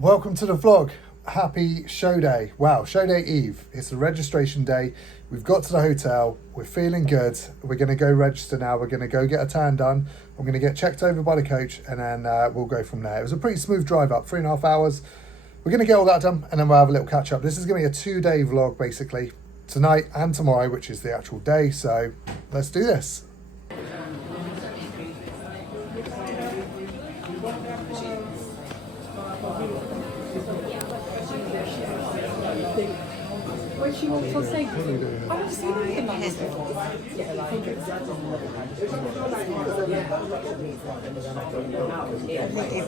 Welcome to the vlog. Happy show day. Wow, show day eve. It's the registration day. We've got to the hotel. We're feeling good. We're going to go register now. We're going to go get a tan done. I'm going to get checked over by the coach and then we'll go from there. It was a pretty smooth drive up, 3.5 hours. We're going to get all that done and then we'll have a little catch up. This is going to be a 2-day vlog basically. Tonight and tomorrow, which is the actual day. So let's do this. Where she walks on stage. I've seen her in that You've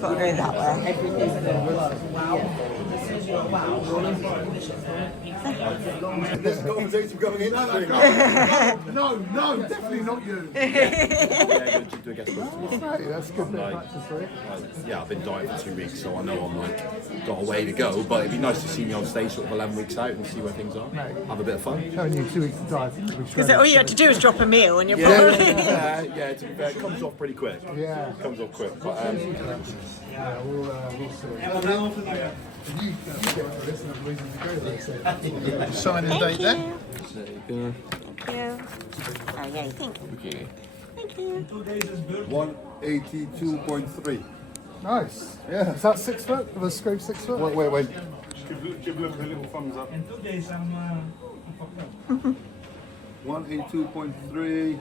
got to go that way. This conversation going in. No, definitely not you. That's good practice for you. Yeah, I've been dieting for 2 weeks, so I know I'm got a way to go. But it'd be nice to see me on stage sort of 11 weeks out and see where things are. Have a bit of fun. Showing you 2 weeks to dive. Because all you had to do was drop a meal and you're probably... Yeah, to be fair, it comes off pretty quick. Yeah. It comes off quick. But, Yeah, we'll see. You get for this and have a reason to go there. So. Signing date there. Thank you. Oh, yeah, you think? Bikini. Thank you. 182.3. Nice. Yeah. Is that 6 foot? Was scope 6 foot? Wait. Give Luke a little thumbs up. In 2 days, I'm 182.3.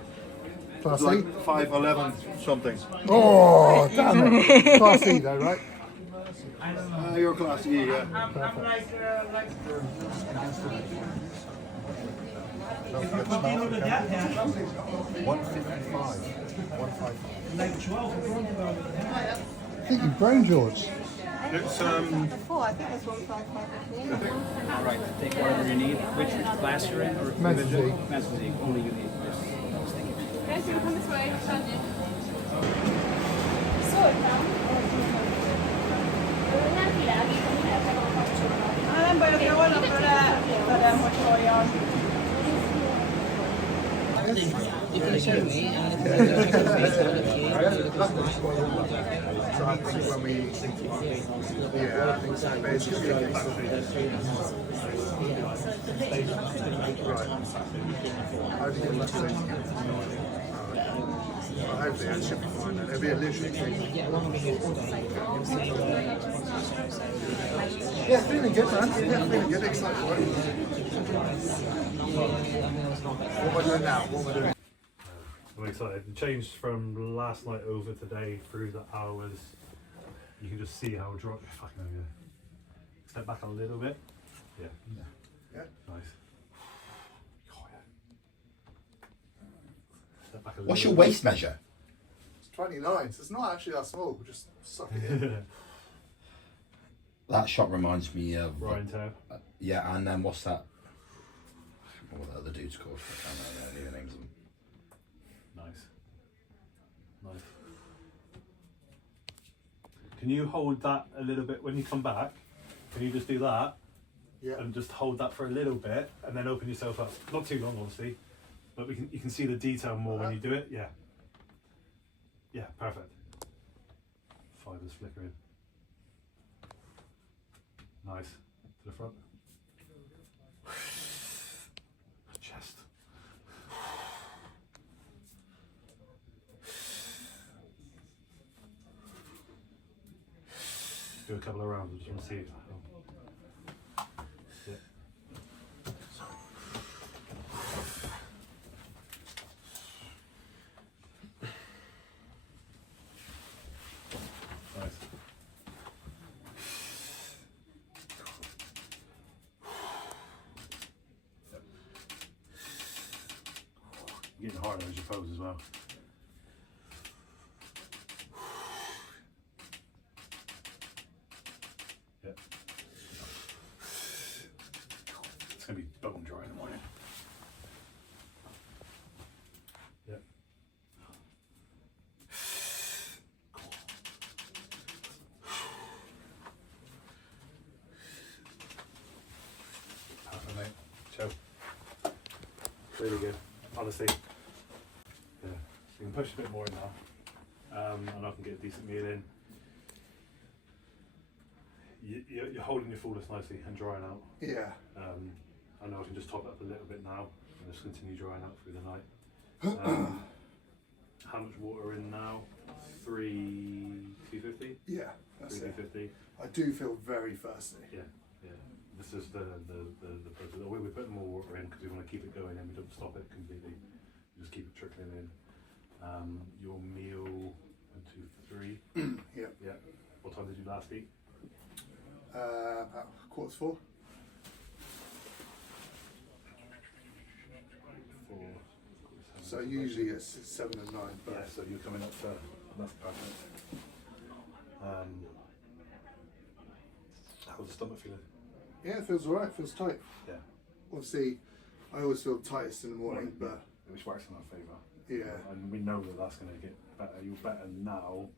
Class E? Like 5'11" something. Oh, damn it. Class E though, right? You're class E, yeah. I'm like continue with that, yeah. 155. 155. Like 12. I think you've grown, George. It's Before, I think it was 155. All right, take whatever you need. Which class you're in? Or Men's Physique. Men's Physique. Only you need this. Guys, you come this way. Den börjar gråla för den motorn. So I think when we yeah, I think so. Basically, right. How do you get left leg? Hopefully that should be fine then. It'll be a literally yeah, feeling good, man. Yeah, feeling good. Excited for it. What am I doing now? What am I doing? I'm excited. The change from last night over today through the hours. You can just see how dry. Fucking hell, yeah. Step back a little bit. Yeah. Yeah. Nice. Oh, yeah. Step back a little What's your bit. waist measure? It's 29, so it's not actually that small. Just suck it in. That shot reminds me of Ryan Taylor. yeah, and then what's that? I can't remember what the other dude's called. I can't remember any of the names of them. Nice. Can you hold that a little bit when you come back? Can you just do that? Yeah. And just hold that for a little bit and then open yourself up. Not too long, obviously, but you can see the detail more when you do it. Yeah. Yeah, perfect. Fibers flickering. Nice. To the front. Chest. Do a couple of rounds. I just want to see it. Yeah. Nice. You're getting harder as you pose as well. Yep. It's gonna be bone dry in the morning. Yep. Perfect, mate. Chill. Really good, honestly. Yeah, so you can push a bit more now, and I can get a decent meal in. you're holding your fullness nicely and drying out. Yeah. I know I can just top it up a little bit now and just continue drying out through the night. How much water in now? 250? Yeah, that's it. 350. I do feel very thirsty. Yeah. This is the process. We put more water in because we want to keep it going and we don't stop it completely. We just keep it trickling in. Your meal, 1, 2, 3. Yeah. Yeah. What time did you last eat? About 4:15. 4. So usually it's 7 and 9. But Yeah, so you're coming up to, that's perfect. How's the stomach feeling? yeah, it feels alright. Feels tight. Yeah. Obviously, I always feel tightest in the morning, but Which works in our favour. yeah. And we know that that's going to get better. You're better now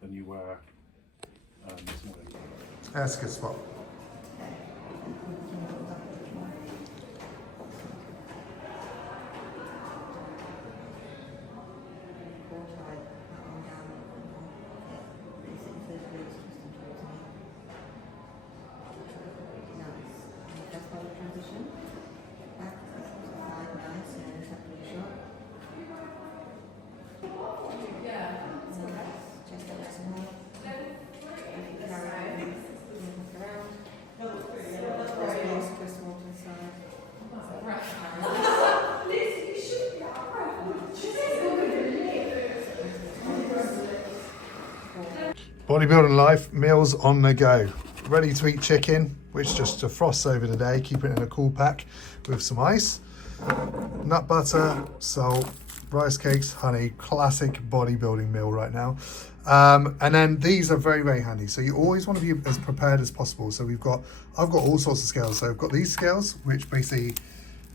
than you were this morning. That's a good spot. Bodybuilding life, meals on the go. Ready to eat chicken, which just defrosts over the day. Keep it in a cool pack with some ice. Nut butter, salt, rice cakes, honey. Classic bodybuilding meal right now. And then these are very, very handy. So you always want to be as prepared as possible. So I've got all sorts of scales. So I've got these scales, which basically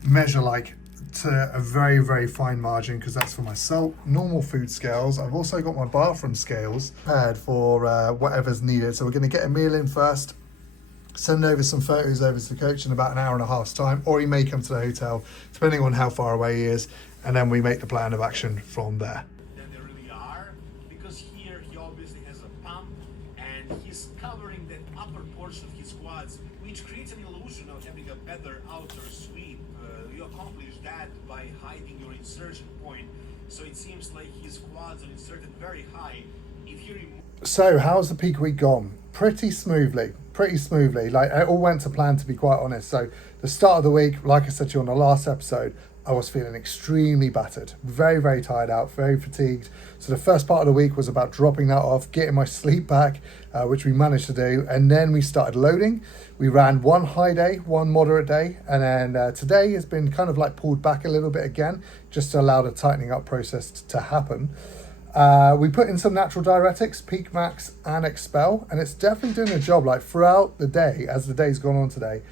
measure like to a very, very fine margin because that's for my salt. Normal food scales. I've also got my bathroom scales prepared for whatever's needed. So we're going to get a meal in first, send over some photos over to the coach in about an hour and a half's time, or he may come to the hotel depending on how far away he is, and then we make the plan of action from there. Than they really are, because here he obviously has a pump and he's covering that upper portion of his quads, which creates an illusion of having a better outer sweep. You accomplish that by hiding your insertion point, so it seems like his quads are inserted very high. If you remove So how's the peak week gone? Pretty smoothly. Like it all went to plan, to be quite honest. So the start of the week, like I said to you on the last episode, I was feeling extremely battered, very, very tired out, very fatigued. So the first part of the week was about dropping that off, getting my sleep back, which we managed to do. And then we started loading. We ran one high day, one moderate day. And then today has been kind of like pulled back a little bit again, just to allow the tightening up process to happen. We put in some natural diuretics, Peak Max and Expel, and it's definitely doing a job. Like throughout the day, as the day's gone on today,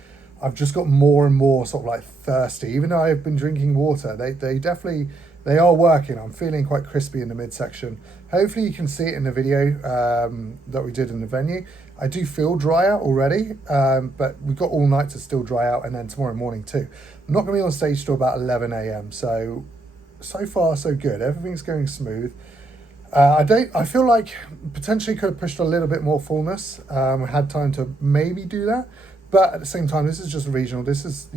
I've just got more and more sort of like thirsty. Even though I've been drinking water, they are working. I'm feeling quite crispy in the midsection. Hopefully you can see it in the video that we did in the venue. I do feel drier already, but we've got all night to still dry out, and then tomorrow morning too. I'm not going to be on stage till about 11 a.m. So far so good. Everything's going smooth. I feel like potentially could have pushed a little bit more fullness. Had time to maybe do that, but at the same time, this is just regional. This is,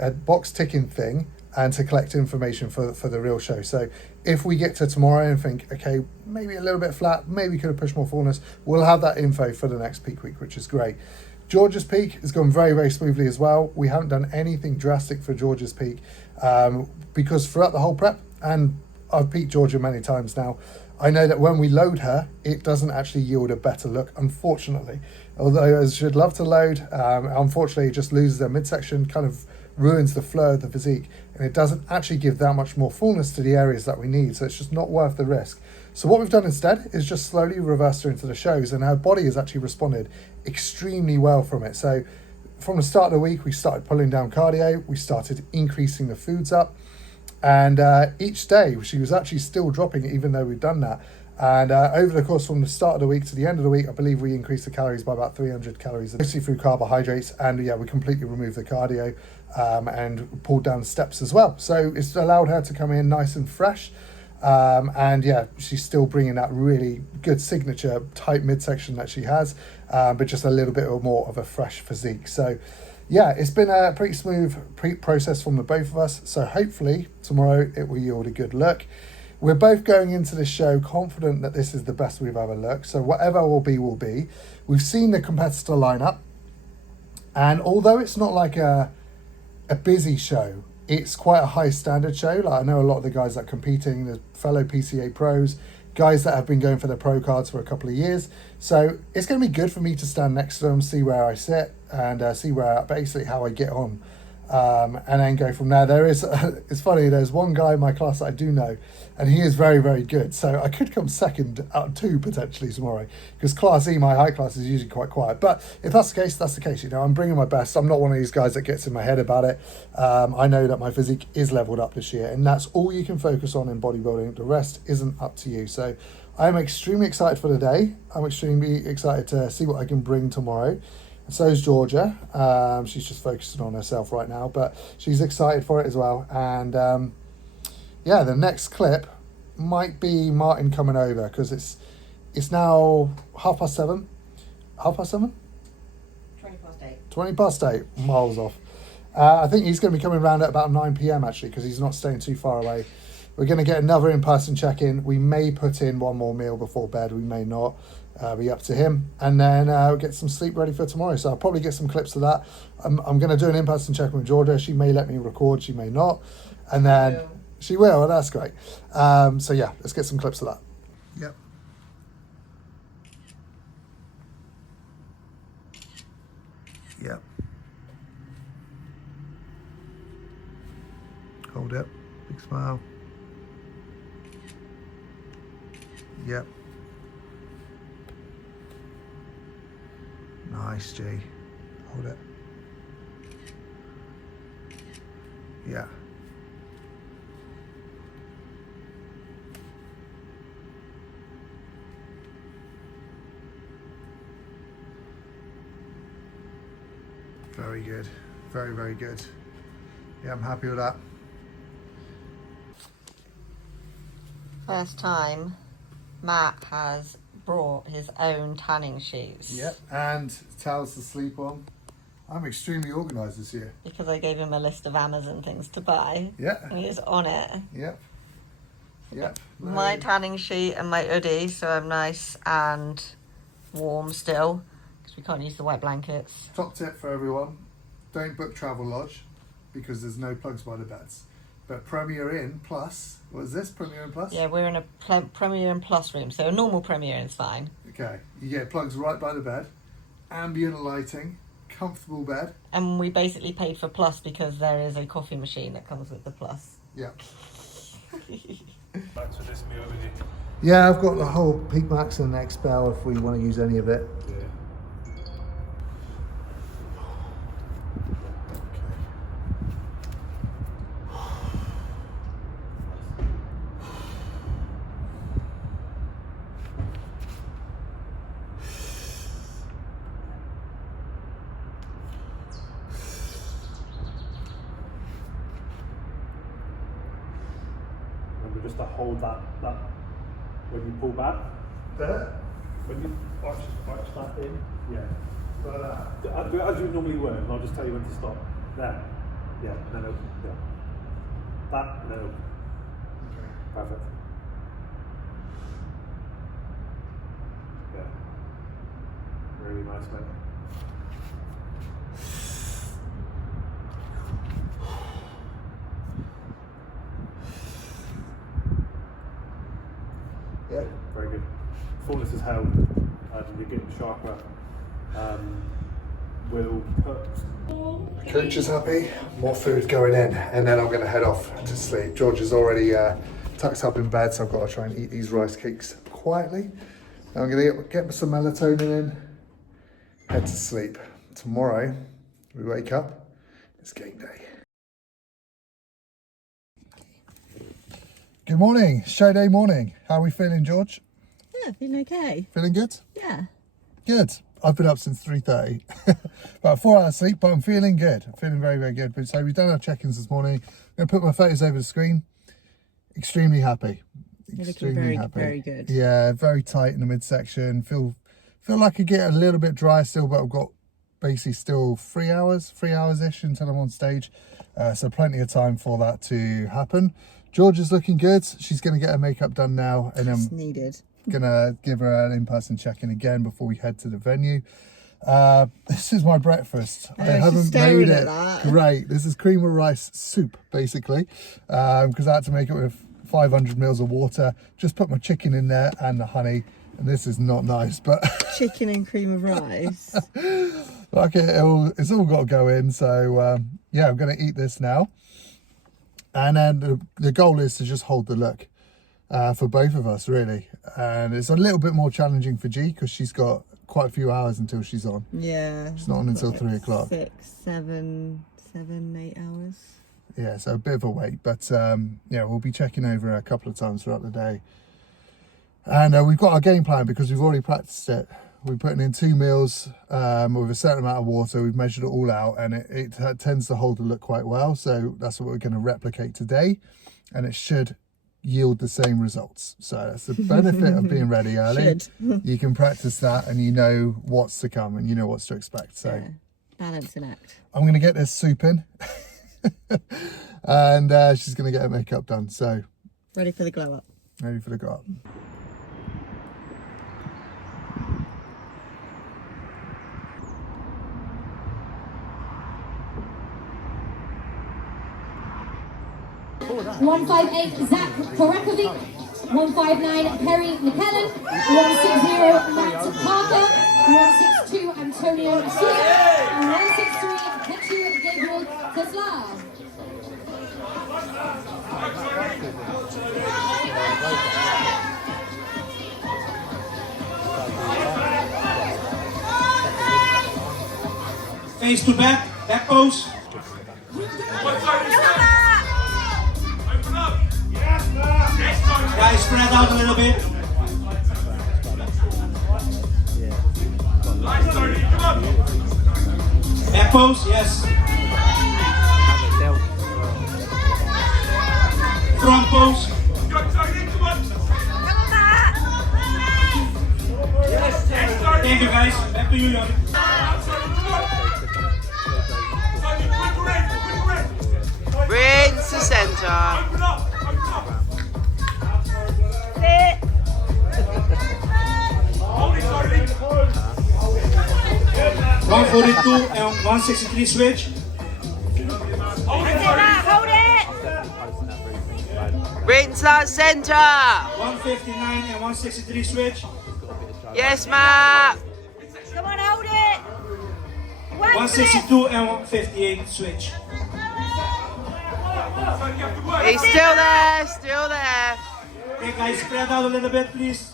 a box ticking thing, and to collect information for the real show. So if we get to tomorrow and think, okay, maybe a little bit flat, maybe could have pushed more fullness, we'll have that info for the next peak week, which is great. George's peak has gone very, very smoothly as well. We haven't done anything drastic for George's peak because throughout the whole prep, and I've peaked Georgia many times now, I know that when we load her, it doesn't actually yield a better look, unfortunately. Although I should love to load, unfortunately it just loses their midsection, kind of ruins the flow of the physique, and it doesn't actually give that much more fullness to the areas that we need, so it's just not worth the risk. So what we've done instead is just slowly reversed her into the shows, and her body has actually responded extremely well from it. So from the start of the week, we started pulling down cardio, we started increasing the foods up, and each day she was actually still dropping even though we'd done that. And over the course from the start of the week to the end of the week, I believe we increased the calories by about 300 calories, mostly through carbohydrates. And yeah, we completely removed the cardio and pulled down the steps as well. So it's allowed her to come in nice and fresh. And yeah, she's still bringing that really good signature tight midsection that she has, but just a little bit more of a fresh physique. So yeah, it's been a pretty smooth process from the both of us. So hopefully tomorrow it will yield a good look. We're both going into the show confident that this is the best we've ever looked. So whatever will be, will be. We've seen the competitor lineup. And although it's not like a busy show, it's quite a high standard show. Like I know a lot of the guys that are competing, the fellow PCA pros, guys that have been going for their pro cards for a couple of years. So it's going to be good for me to stand next to them, see where I sit, and see basically how I get on. And then go from there. There is, it's funny, there's one guy in my class that I do know, and he is very, very good. So I could come second out of 2 potentially tomorrow, because Class E, my high class, is usually quite quiet. But if that's the case, that's the case. You know, I'm bringing my best. I'm not one of these guys that gets in my head about it. I know that my physique is leveled up this year, and that's all you can focus on in bodybuilding. The rest isn't up to you. So I'm extremely excited for the day. I'm extremely excited to see what I can bring tomorrow. So is Georgia. She's just focusing on herself right now, but she's excited for it as well. And yeah, the next clip might be Martin coming over, because it's now 7:30. 7:30? 8. 8, miles off. I think he's going to be coming around at about 9 p.m. actually, because he's not staying too far away. We're going to get another in-person check-in. We may put in one more meal before bed. We may not. Be up to him. And then we'll get some sleep ready for tomorrow. So I'll probably get some clips of that. I'm going to do an in-person check-in with Georgia. She may let me record. She may not. And then she will. Well, that's great. So yeah, let's get some clips of that. Yep. Yep. Hold it. Big smile. Yep. Nice, G. Hold it. Yeah. Very good. Very, very good. Yeah, I'm happy with that. First time Matt has brought his own tanning sheets. Yep, and towels to sleep on. I'm extremely organised this year. Because I gave him a list of Amazon things to buy. Yeah. And he's on it. Yep. Yep. My tanning sheet and my hoodie, so I'm nice and warm still, because we can't use the white blankets. Top tip for everyone, don't book Travel Lodge, because there's no plugs by the beds. But Premier Inn Plus, what is this, Premier Inn Plus? Yeah, we're in a Premier Inn Plus room, so a normal Premier Inn's fine. Okay, you get plugs right by the bed, ambient lighting, comfortable bed. And we basically paid for Plus because there is a coffee machine that comes with the Plus. Yeah. Back to this meal with you. Yeah, I've got the whole Peak Max and Expel if we want to use any of it. Yeah. Remember just to hold that when you pull back. There? When you arch that in, yeah. As you normally would, and I'll just tell you when to stop. There. Yeah, and then open. Yeah. That, and then open. Okay. Perfect. Yeah. Really nice, mate. Yeah. Very good. Fullness is held, you're getting sharper. We'll put. Coach is happy, more food going in, and then I'm going to head off to sleep. George is already tucked up in bed, so I've got to try and eat these rice cakes quietly. I'm going to get some melatonin in, head to sleep. Tomorrow, we wake up, it's game day. Good morning, show day morning. How are we feeling, George? Yeah, feeling okay. Feeling good? Yeah. Good. I've been up since 3:30. About 4 hours sleep, but I'm feeling good. I'm feeling very, very good. But so we've done our check-ins this morning. I'm going to put my photos over the screen. Extremely happy. You're looking extremely happy. very good. Yeah, very tight in the midsection. Feel like I get a little bit dry still, but I've got basically still 3 hours-ish until I'm on stage. So plenty of time for that to happen. George is looking good. She's going to get her makeup done now, and It's then needed. gonna give her an in-person check-in again before we head to the venue. This is my breakfast. I she's haven't staring made at it that. great. This is cream of rice soup, basically, because I had to make it with 500 mils of water. Just put my chicken in there and the honey, and this is not nice, but Chicken and cream of rice. like it's all got to go in. So yeah, I'm gonna eat this now, and then the goal is to just hold the look. For both of us, really. And it's a little bit more challenging for G because she's got quite a few hours until she's on. Yeah. She's not on until 3 o'clock. 6, 7, 8 hours. Yeah, so a bit of a wait. But yeah, we'll be checking over her a couple of times throughout the day. And we've got our game plan because we've already practiced it. We're putting in 2 meals with a certain amount of water. We've measured it all out, and it tends to hold the look quite well. So that's what we're going to replicate today. And it should yield the same results. So that's the benefit of being ready early. You can practice that, and you know what's to come, and you know what's to expect. So yeah. Balancing act. I'm going to get this soup in, and she's going to get her makeup done. So Ready for the glow up. ready for the go up. One 158 Zach Korakovic, 159 Perry McKellen, 160 Matt Parker, 162 Antonio Smith, and 163 Ketu Gabriel Tesla. Face to back, back pose. Guys, spread out a little bit. Back pose, yes. Front pose. Thank you, guys. Back to you, Jan. Rinse the centre. 142 and 163 switch. Rinse that centre. 159 and 163 switch. Yes, Matt. Come on, hold it. 162 and 158 switch. He's still there, still there. Okay, guys, spread out a little bit, please.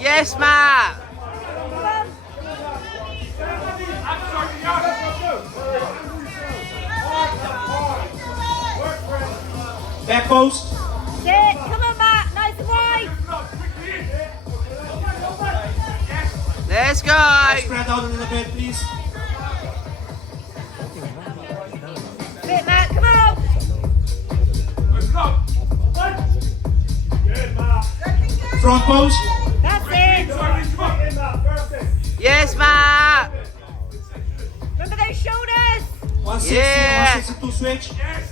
Yes, Matt. Back post. Sit. Come on, Matt. Nice and wide. Let's go. Spread out a little bit, please. Sit, Matt. Come on. Front post. That's it. Yes, Matt. Remember those shoulders. 160 Yeah. and 162 switch. That's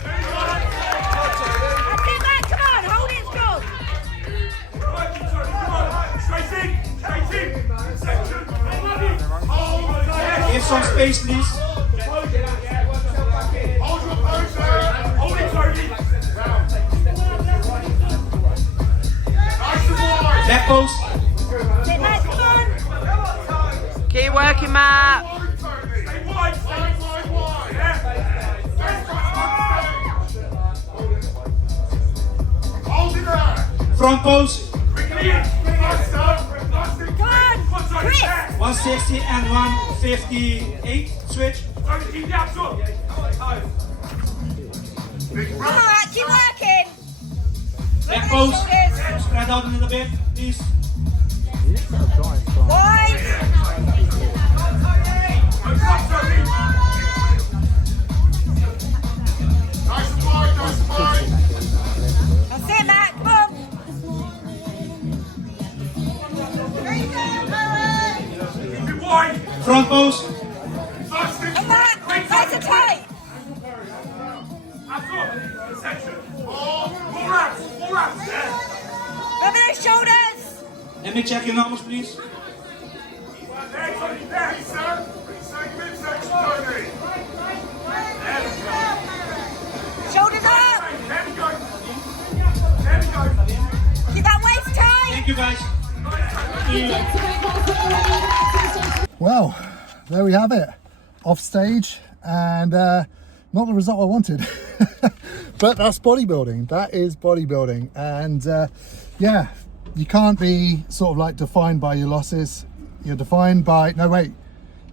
it, Matt. Come on. Hold it strong. Give some space, please. Back post. Sit, Matt. Come on. Keep working, Matt. Front post. Come on. Chris. 160 and 158 switch. Come on, Matt. Keep working. Back post. Spread out a little bit, please. Wide. That's it, Matt. Come on. Let me check your numbers, please. Shoulders up. Keep that waist tight. Thank you, guys. Well, there we have it. Off stage, and not the result I wanted. But that's bodybuilding. That is bodybuilding. And yeah, you can't be sort of like defined by your losses. You're defined by, no wait,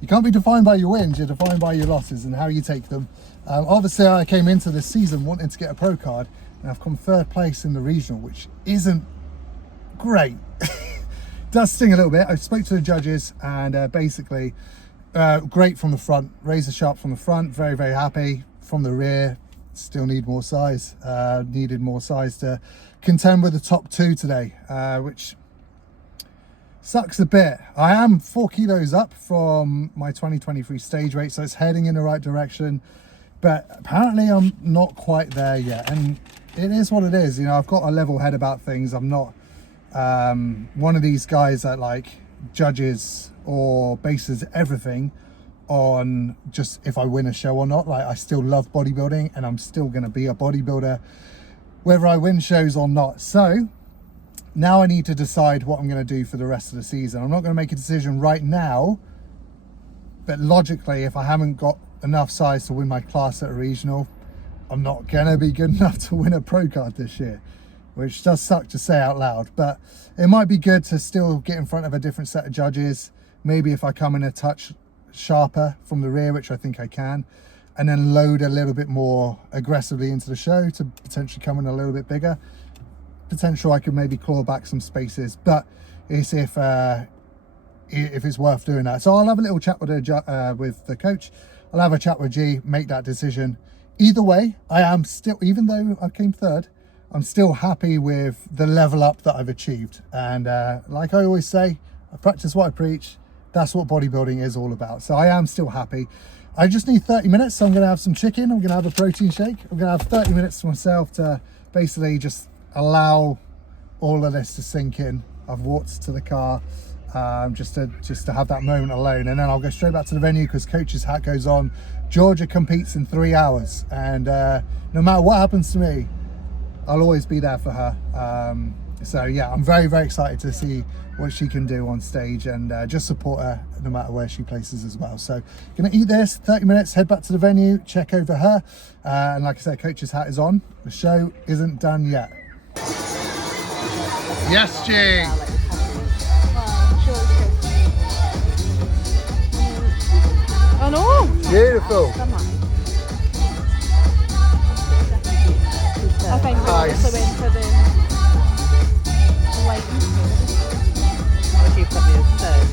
you can't be defined by your wins. You're defined by your losses and how you take them. Obviously I came into this season wanting to get a pro card, and I've come third place in the regional, which isn't great. Does sting a little bit. I spoke to the judges, and basically great from the front, razor sharp from the front, very, very happy. From the rear, still need more size, needed more size to contend with the top two today, which sucks a bit. I am 4 kilos up from my 2023 stage weight, so it's heading in the right direction, but apparently I'm not quite there yet, and it is what it is. You know, I've got a level head about things. I'm not one of these guys that like judges or bases everything on just if I win a show or not. Like, I still love bodybuilding, and I'm still going to be a bodybuilder whether I win shows or not. So now I need to decide what I'm going to do for the rest of the season. I'm not going to make a decision right now, but logically, if I haven't got enough size to win my class at a regional, I'm not going to be good enough to win a pro card this year, which does suck to say out loud. But it might be good to still get in front of a different set of judges. Maybe if I come in a touch sharper from the rear, which I think I can, and then load a little bit more aggressively into the show to potentially come in a little bit bigger. Potential I could maybe claw back some spaces, but it's if it's worth doing that. So I'll have a little chat with the coach. I'll have a chat with G, make that decision. Either way, I am still, even though I came third, I'm still happy with the level up that I've achieved. And like I always say, I practice what I preach. That's what bodybuilding is all about. So I am still happy. I just need 30 minutes. So I'm going to have some chicken. I'm going to have a protein shake. I'm going to have 30 minutes to myself to basically just allow all of this to sink in. I've walked to the car just to have that moment alone, and then I'll go straight back to the venue because coach's hat goes on. Georgia competes in 3 hours, and no matter what happens to me, I'll always be there for her. So yeah, I'm very, very excited to see what she can do on stage, and just support her no matter where she places as well. So gonna eat this, 30 minutes, head back to the venue, check over her, and like I said, coach's hat is on. The show isn't done yet. Yes, G. I know. Beautiful. I think we Nice. also went for the lighting. What do you put me as third?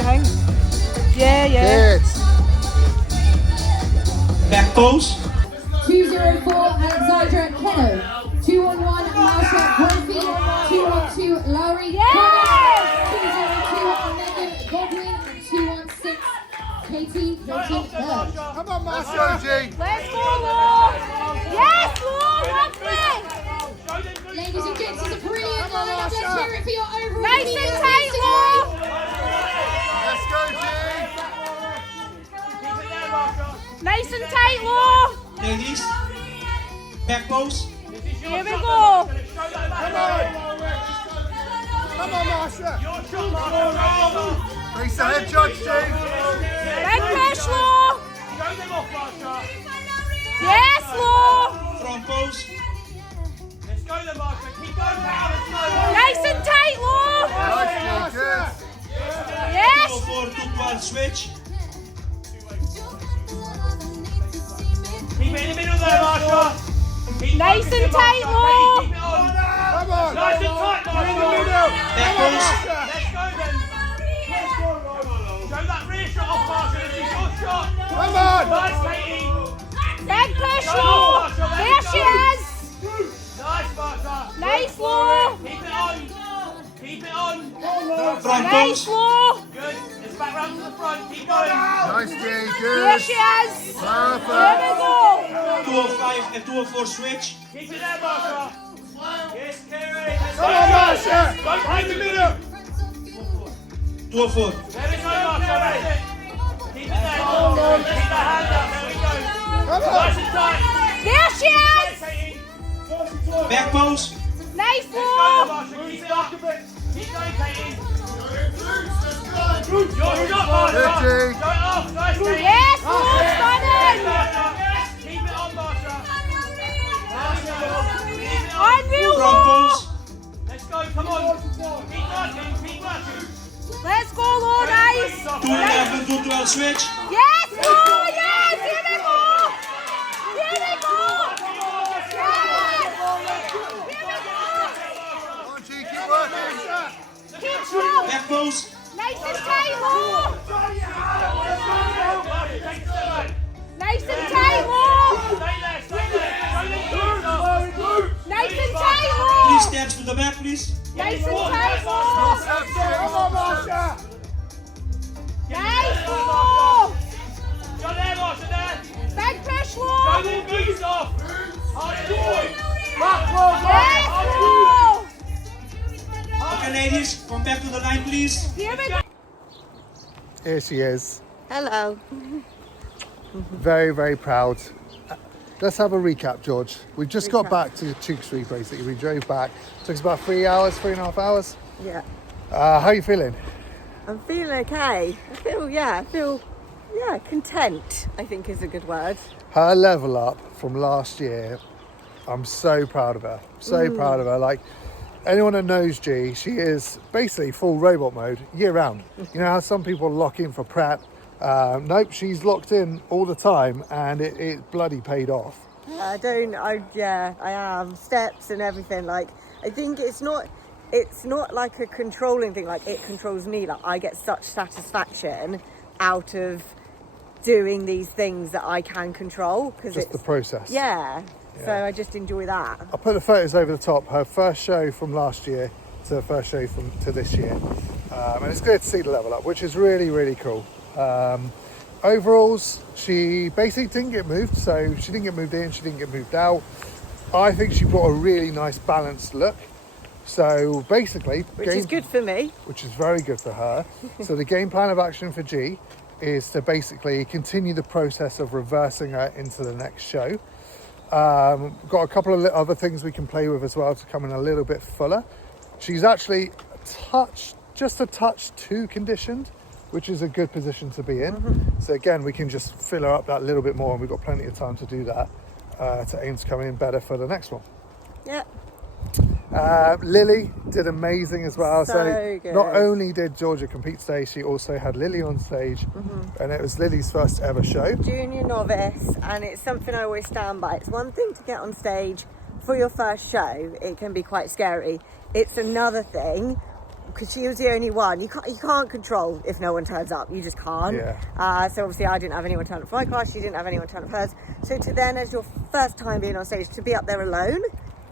I think. Yeah. Good. Back pose. 204 Alexandra Keno. 211 Marsha Brophy. 212 Laurie. Yes! 202 Megan Godwin. 216 Katie Hilton Bird. Come on, Marsha. G. Let's go, Law! Yes, Law! Lovely! Ladies and gents, it's a brilliant lineup. Let's hear it for your overall. Nice and tight, Law! Let's go, G. Nice and tight, Law! Ladies. Back pose. Here we go! Come on, Marsha. Race ahead, Judge G. Big push, Law! Yes, Law! Front pose. Nice and tight, Law! Nice, good. Yes! 204, 212 switch. Keep it in the middle there, Marsha. Nice and tight, Law! Come on. Nice and tight, Marsha. In the middle. Back pose. Let's go then. Show that rear shot off, Marsha. This is your shot. Come on. Nice, Katie. Big push, Law! There she is! Nice, Marsha. Nice, Law! Keep it on. Keep it on. Front Nice, pose. Law! Good. Let's back round to the front. Keep going. Nice, G. There Good. she is! There Perfect. we go! 205 and 204 switch. Keep it there, Marsha. Yes, Kerry. Come on, Marsha. Don't hide the middle. Doorfoot. There we go, Marshall. That's it. Keep it there. Keep that hand up. There we go. Nice and tight. There she is! Back pose. Nice Let's go, ball! Marshall. Keep it up. Keep going, Katie. You're shot, Marshall. Richie. Go off. Nice, Katie. Yes, ball, Yes, stunning! Marshall. Keep it on, Marshall. Unreal Front ball! pose. Let's go, come on. Keep working, keep working. Let's go, Lord, nice! 211, 212 switch. Yes, ball, yes! Here we go! Here we go! Yes! Keep slow! Back pose. Nice and tight, Lord! Nice and tight, Lord! Nice and tight, 3 Lord! steps to the back, please. Nice and tight, Lord! Nice, Lord! Big push, Lord! Yes, Lord! Okay, ladies, come back to the line, please. Here we go! Here she is. Hello. Very, very proud. Let's have a recap, George. We just got back to Tewkesbury, basically. We drove back. Took us about 3 hours, 3.5 hours. Yeah. How are you feeling? I'm feeling okay. I feel content, I think is a good word. Her level up from last year, I'm so proud of her. So proud of her. Like, anyone that knows G, she is basically full robot mode year round. You know how some people lock in for prep? Nope, she's locked in all the time, and it bloody paid off. I am. Steps and everything. Like, I think it's not like a controlling thing. Like, it controls me. Like, I get such satisfaction out of doing these things that I can control. Cause Just the process. Yeah. So I just enjoy that. I'll put the photos over the top. Her first show from last year to her first show to this year. And it's good to see the level up, which is really, really cool. Overalls, she basically didn't get moved. So she didn't get moved in, she didn't get moved out. I think she brought a really nice balanced look. So basically... Which is good for me. Which is very good for her. So the game plan of action for G is to basically continue the process of reversing her into the next show. Got a couple of other things we can play with as well to come in a little bit fuller. She's actually just a touch too conditioned, which is a good position to be in. So again, we can just fill her up that little bit more, and we've got plenty of time to do that to aim to come in better for the next one. Yeah. Lily did amazing as well. So good. Not only did Georgia compete today, she also had Lily on stage, and it was Lily's first ever show. Junior novice, and it's something I always stand by. It's one thing to get on stage for your first show. It can be quite scary. It's another thing, because she was the only one. You can't control if no one turns up. You just can't. Yeah. So obviously I didn't have anyone turn up for my class. She didn't have anyone turn up for hers. So to then, as your first time being on stage, to be up there alone,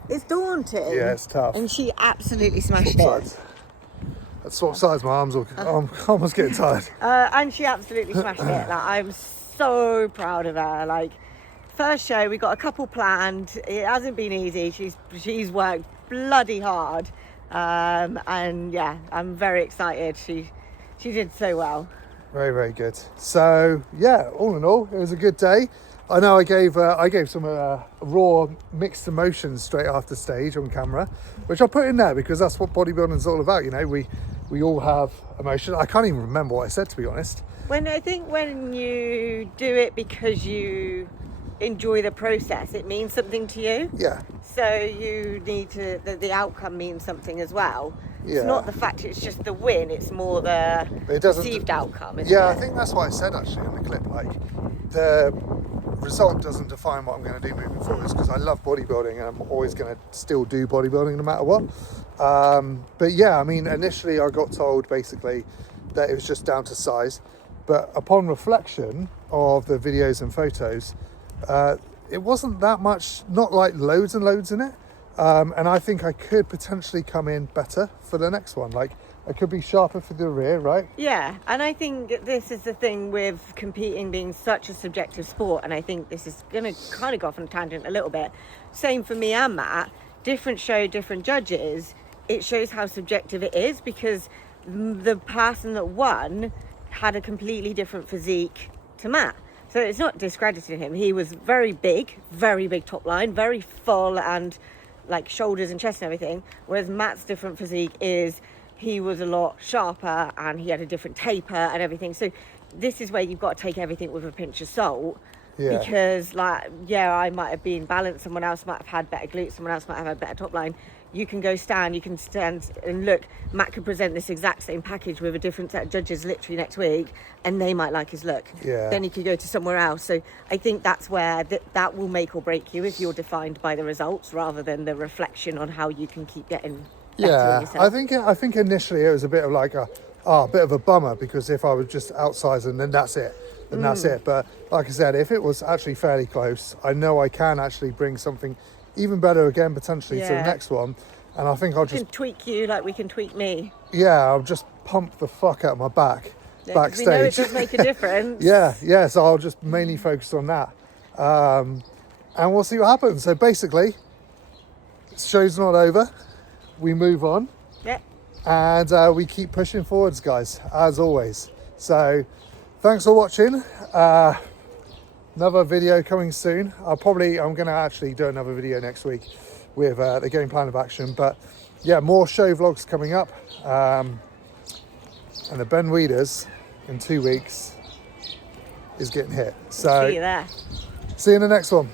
it's daunting. Yeah, it's tough. And she absolutely smashed Swap it. sides. Let's swap sides. My arms I'm almost getting tired. And she absolutely smashed it. Like, I'm so proud of her. Like, first show, we got a couple planned. It hasn't been easy. She's worked bloody hard. And yeah, I'm very excited. She did so well. Very, very good. So yeah, all in all, it was a good day. I know I gave some raw mixed emotions straight after stage on camera, which I'll put in there because that's what bodybuilding is all about. You know, we all have emotion. I can't even remember what I said, to be honest. When you do it because you enjoy the process, it means something to you. Yeah. So you need to, the outcome means something as well. Yeah. It's not the fact it's just the win, it's more the perceived outcome, isn't it? I think that's what I said actually in the clip. Like, the result doesn't define what I'm going to do moving forwards, because I love bodybuilding and I'm always going to still do bodybuilding no matter what. But yeah, I mean, initially I got told basically that it was just down to size, but upon reflection of the videos and photos, it wasn't that much, not like loads and loads in it. And I think I could potentially come in better for the next one. Like, I could be sharper for the rear, right? Yeah, and I think this is the thing with competing being such a subjective sport, and I think this is going to kind of go off on a tangent a little bit. Same for me and Matt. Different show, different judges. It shows how subjective it is, because the person that won had a completely different physique to Matt. So it's not discrediting him. He was very big top line, very full, and like shoulders and chest and everything. Whereas Matt's different physique is he was a lot sharper and he had a different taper and everything. So this is where you've got to take everything with a pinch of salt. Yeah. Because like, yeah, I might have been balanced. Someone else might have had better glutes. Someone else might have had better top line. You can stand and look. Matt could present this exact same package with a different set of judges literally next week, and they might like his look. Yeah. Then he could go to somewhere else. So I think that's where that will make or break you if you're defined by the results rather than the reflection on how you can keep getting better in Yeah, yourself. I think initially it was a bit of like a bit of a bummer, because if I was just outsized and then that's it, that's it. But like I said, if it was actually fairly close, I know I can actually bring something even better again potentially to the next one. And I think I'll We just can tweak you like we can tweak me. yeah, I'll just pump the fuck out of my back backstage. We know it does make a difference. yeah, so I'll just mainly focus on that, and we'll see what happens. So basically, show's not over. We move on. Yeah. And we keep pushing forwards, guys, as always. So thanks for watching. Another video coming soon. I'm going to actually do another video next week with the game plan of action. But yeah, more show vlogs coming up. And the Ben Weeders in 2 weeks is getting hit. So See you there. see you in the next one.